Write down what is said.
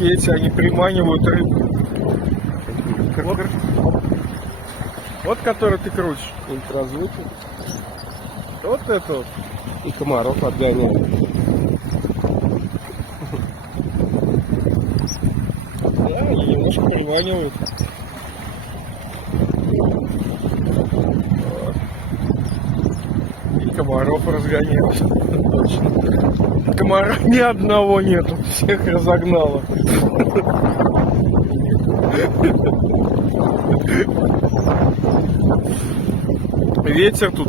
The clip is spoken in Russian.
всякие эти, они приманивают рыбу. Вот который ты крутишь. Ультразвуки. Вот это вот. И комаров отгоняют. Да, они немножко приманивают. Вот. И комаров разгоняют. Точно. Комаров ни одного нету, всех разогнало. Ветер тут